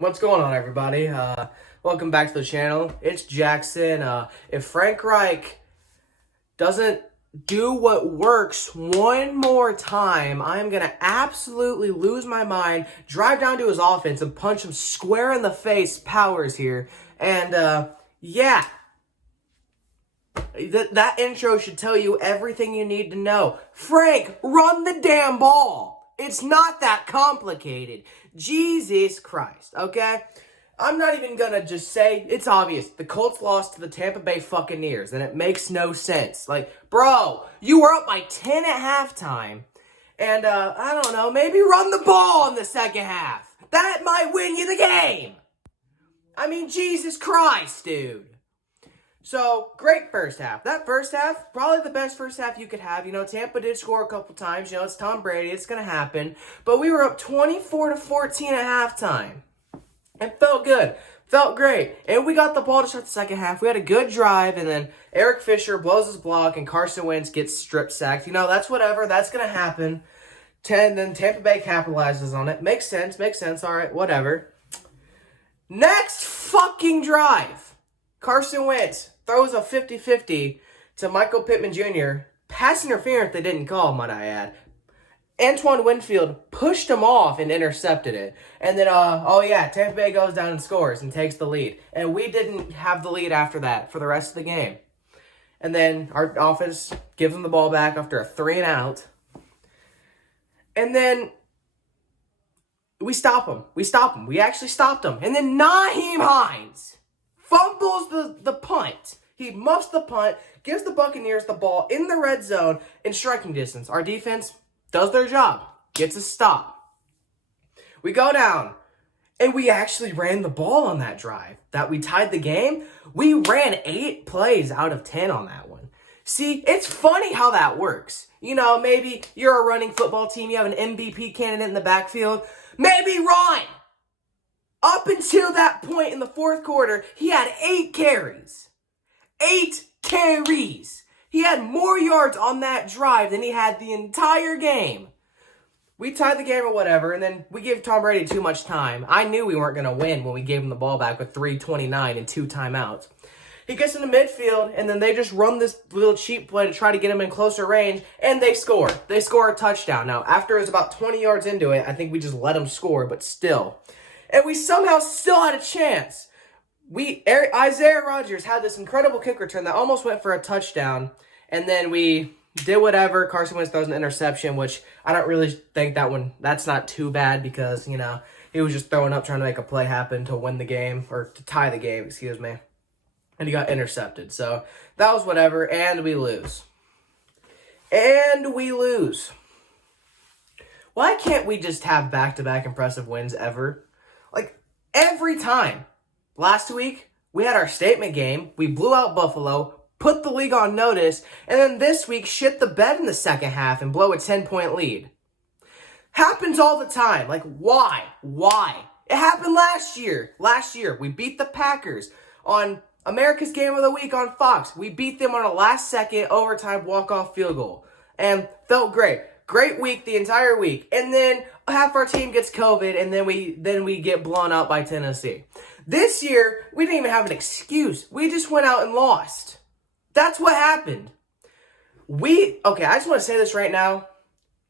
What's going on, everybody? Welcome back to the channel. It's Jackson. If Frank Reich doesn't do what works one more time, I'm going to absolutely lose my mind, drive down to his offense, and punch him square in the face. Powers here. And, yeah. That intro should tell you everything you need to know. Frank, run the damn ball. It's not that complicated. Jesus Christ, okay? I'm not even gonna just say, it's obvious. The Colts lost to the Tampa Bay Buccaneers, and it makes no sense. Like, bro, you were up by 10 at halftime, and, I don't know, maybe run the ball in the second half. That might win you the game. I mean, Jesus Christ, dude. So, great first half. That first half, probably the best first half you could have. You know, Tampa did score a couple times. You know, it's Tom Brady. It's going to happen. But we were up 24-14 at halftime. It felt good. Felt great. And we got the ball to start the second half. We had a good drive, and then Eric Fisher blows his block, and Carson Wentz gets strip sacked. You know, that's whatever. That's going to happen. Then Tampa Bay capitalizes on it. Makes sense. All right, whatever. Next fucking drive. Carson Wentz throws a 50-50 to Michael Pittman Jr. Pass interference they didn't call, might I add. Antoine Winfield pushed him off and intercepted it. And then, Tampa Bay goes down and scores and takes the lead. And we didn't have the lead after that for the rest of the game. And then our offense gives them the ball back after a 3-and-out. And then we stop them. We actually stopped them. And then Nyheim Hines fumbles the punt. He muffs the punt, gives the Buccaneers the ball in the red zone in striking distance. Our defense does their job, gets a stop. We go down, and we actually ran the ball on that drive. That we tied the game, we ran 8 plays out of 10 on that one. See, it's funny how that works. You know, maybe you're a running football team, you have an MVP candidate in the backfield. Maybe run! Up until that point in the fourth quarter, he had 8 carries. 8 carries. He had more yards on that drive than he had the entire game. We tied the game or whatever, and then we gave Tom Brady too much time. I knew we weren't going to win when we gave him the ball back with 3:29 and 2 timeouts. He gets into midfield, and then they just run this little cheap play to try to get him in closer range, and they score. They score a touchdown. Now, after it was about 20 yards into it, I think we just let him score, but still. And we somehow still had a chance. Isaiah Rodgers had this incredible kick return that almost went for a touchdown. And then we did whatever. Carson Wentz throws an interception, which I don't really think that's not too bad because, you know, he was just throwing up trying to make a play happen to win the game, or to tie the game, excuse me. And he got intercepted. So that was whatever. And we lose. Why can't we just have back-to-back impressive wins ever? Like, every time. Last week, we had our statement game. We blew out Buffalo, put the league on notice, and then this week, shit the bed in the second half and blow a 10-point lead. Happens all the time. Like, why? It happened last year. We beat the Packers on America's Game of the Week on Fox. We beat them on a last-second overtime walk-off field goal. And felt great. Great week the entire week. And then half our team gets COVID, and then we get blown out by Tennessee. This year, we didn't even have an excuse. We just went out and lost. That's what happened. I just want to say this right now.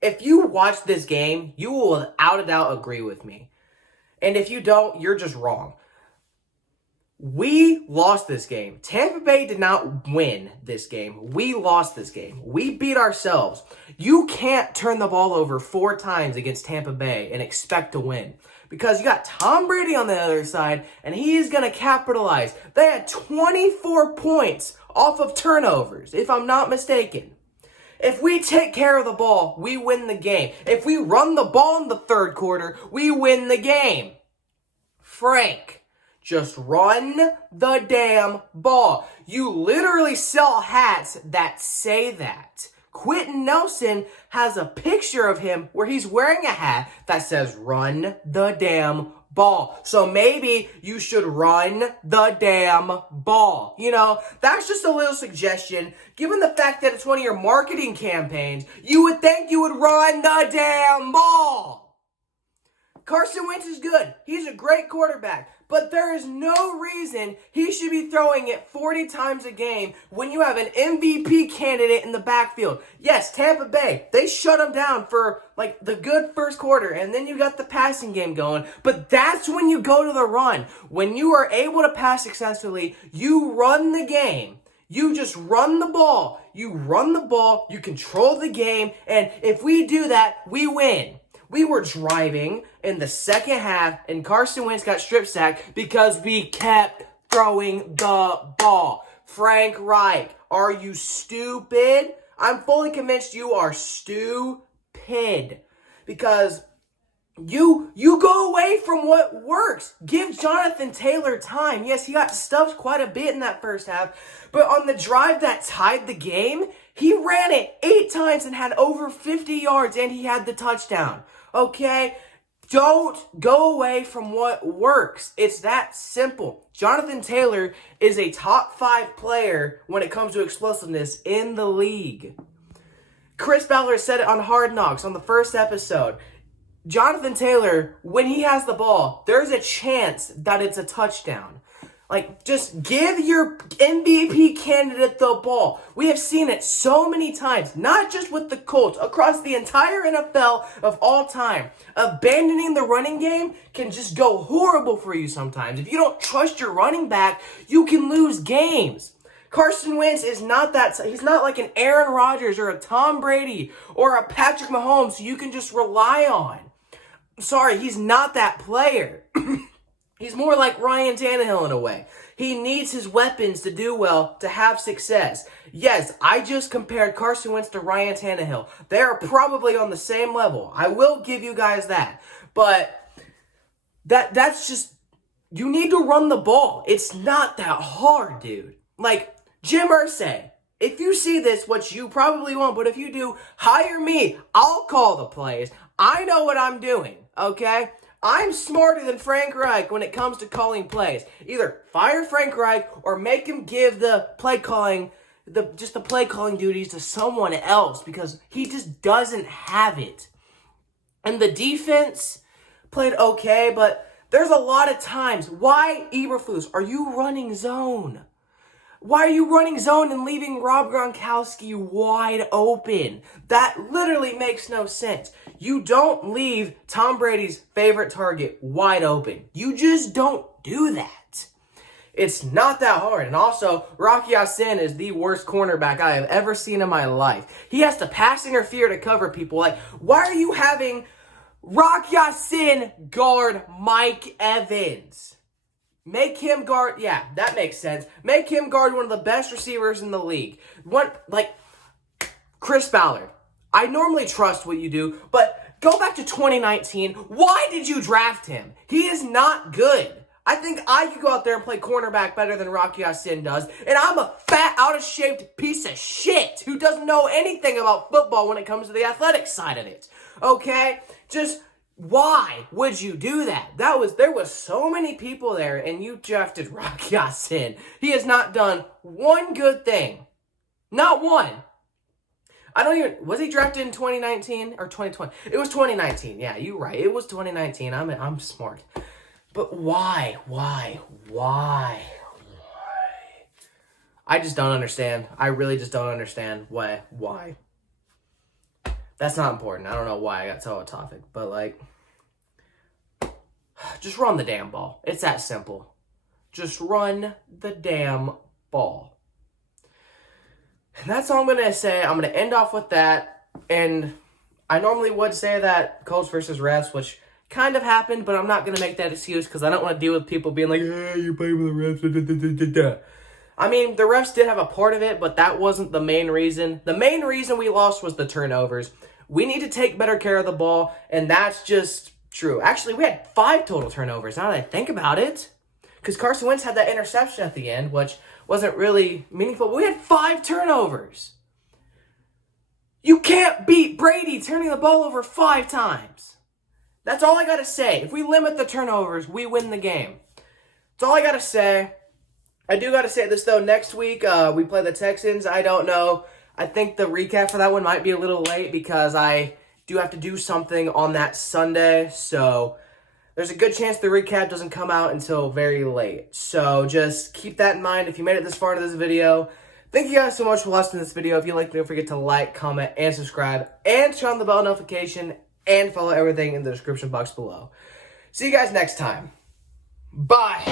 If you watch this game, you will without a doubt agree with me. And if you don't, you're just wrong. We lost this game. Tampa Bay did not win this game. We lost this game. We beat ourselves. You can't turn the ball over 4 times against Tampa Bay and expect to win. Because you got Tom Brady on the other side, and he's going to capitalize. They had 24 points off of turnovers, if I'm not mistaken. If we take care of the ball, we win the game. If we run the ball in the third quarter, we win the game. Frank, just run the damn ball. You literally sell hats that say that. Quentin Nelson has a picture of him where he's wearing a hat that says, run the damn ball. So maybe you should run the damn ball. You know, that's just a little suggestion. Given the fact that it's one of your marketing campaigns, you would think you would run the damn ball. Carson Wentz is good. He's a great quarterback. But there is no reason he should be throwing it 40 times a game when you have an MVP candidate in the backfield. Yes, Tampa Bay, they shut him down for like the good first quarter, and then you got the passing game going. But that's when you go to the run. When you are able to pass successfully, you run the game. You just run the ball. You run the ball. You control the game. And if we do that, we win. We were driving in the second half, and Carson Wentz got strip sacked because we kept throwing the ball. Frank Reich, are you stupid? I'm fully convinced you are stupid because you go away from what works. Give Jonathan Taylor time. Yes, he got stuffed quite a bit in that first half, but on the drive that tied the game, he ran it 8 times and had over 50 yards, and he had the touchdown. Okay? Don't go away from what works. It's that simple. Jonathan Taylor is a top 5 player when it comes to explosiveness in the league. Chris Ballard said it on Hard Knocks on the first episode. Jonathan Taylor, when he has the ball, there's a chance that it's a touchdown. Like, just give your MVP candidate the ball. We have seen it so many times, not just with the Colts, across the entire NFL of all time. Abandoning the running game can just go horrible for you sometimes. If you don't trust your running back, you can lose games. Carson Wentz is not that. He's not like an Aaron Rodgers or a Tom Brady or a Patrick Mahomes you can just rely on. Sorry, he's not that player. He's more like Ryan Tannehill in a way. He needs his weapons to do well, to have success. Yes, I just compared Carson Wentz to Ryan Tannehill. They are probably on the same level. I will give you guys that. But that's just, you need to run the ball. It's not that hard, dude. Like, Jim Irsay, if you see this, which you probably won't, but if you do, hire me. I'll call the plays. I know what I'm doing, okay? I'm smarter than Frank Reich when it comes to calling plays. Either fire Frank Reich or make him give the play calling, the play calling duties to someone else because he just doesn't have it. And the defense played okay, but there's a lot of times. Why, Eberflus, are you running zone? Why are you running zone and leaving Rob Gronkowski wide open? That literally makes no sense. You don't leave Tom Brady's favorite target wide open. You just don't do that. It's not that hard. And also, Rocky Ya-Sin is the worst cornerback I have ever seen in my life. He has to pass interfere to cover people. Like, why are you having Rocky Ya-Sin guard Mike Evans? Make him guard, yeah, that makes sense. Make him guard one of the best receivers in the league. Chris Ballard. I normally trust what you do, but go back to 2019. Why did you draft him? He is not good. I think I could go out there and play cornerback better than Rocky Ya-Sin does, and I'm a fat, out-of-shape piece of shit who doesn't know anything about football when it comes to the athletic side of it. Okay? Just, why would you do that? There was so many people there, and you drafted Rocky Ya-Sin. He has not done one good thing. Not one. Was he drafted in 2019 or 2020? It was 2019. Yeah, you're right. It was 2019. I'm smart. But why? I just don't understand. I really just don't understand why. That's not important. I don't know why I got so off topic, but just run the damn ball. It's that simple. Just run the damn ball. And that's all I'm going to say. I'm going to end off with that. And I normally would say that Colts versus refs, which kind of happened, but I'm not going to make that excuse because I don't want to deal with people being like, hey, you're playing with the refs. I mean, the refs did have a part of it, but that wasn't the main reason. The main reason we lost was the turnovers. We need to take better care of the ball, and that's just true. Actually, we had 5 total turnovers, now that I think about it. Because Carson Wentz had that interception at the end, which wasn't really meaningful. But we had 5 turnovers. You can't beat Brady turning the ball over 5 times. That's all I got to say. If we limit the turnovers, we win the game. That's all I got to say. I do got to say this, though. Next week, we play the Texans. I don't know. I think the recap for that one might be a little late because I do have to do something on that Sunday. So there's a good chance the recap doesn't come out until very late. So just keep that in mind if you made it this far into this video. Thank you guys so much for watching this video. If you liked it, don't forget to like, comment, and subscribe, and turn on the bell notification, and follow everything in the description box below. See you guys next time. Bye.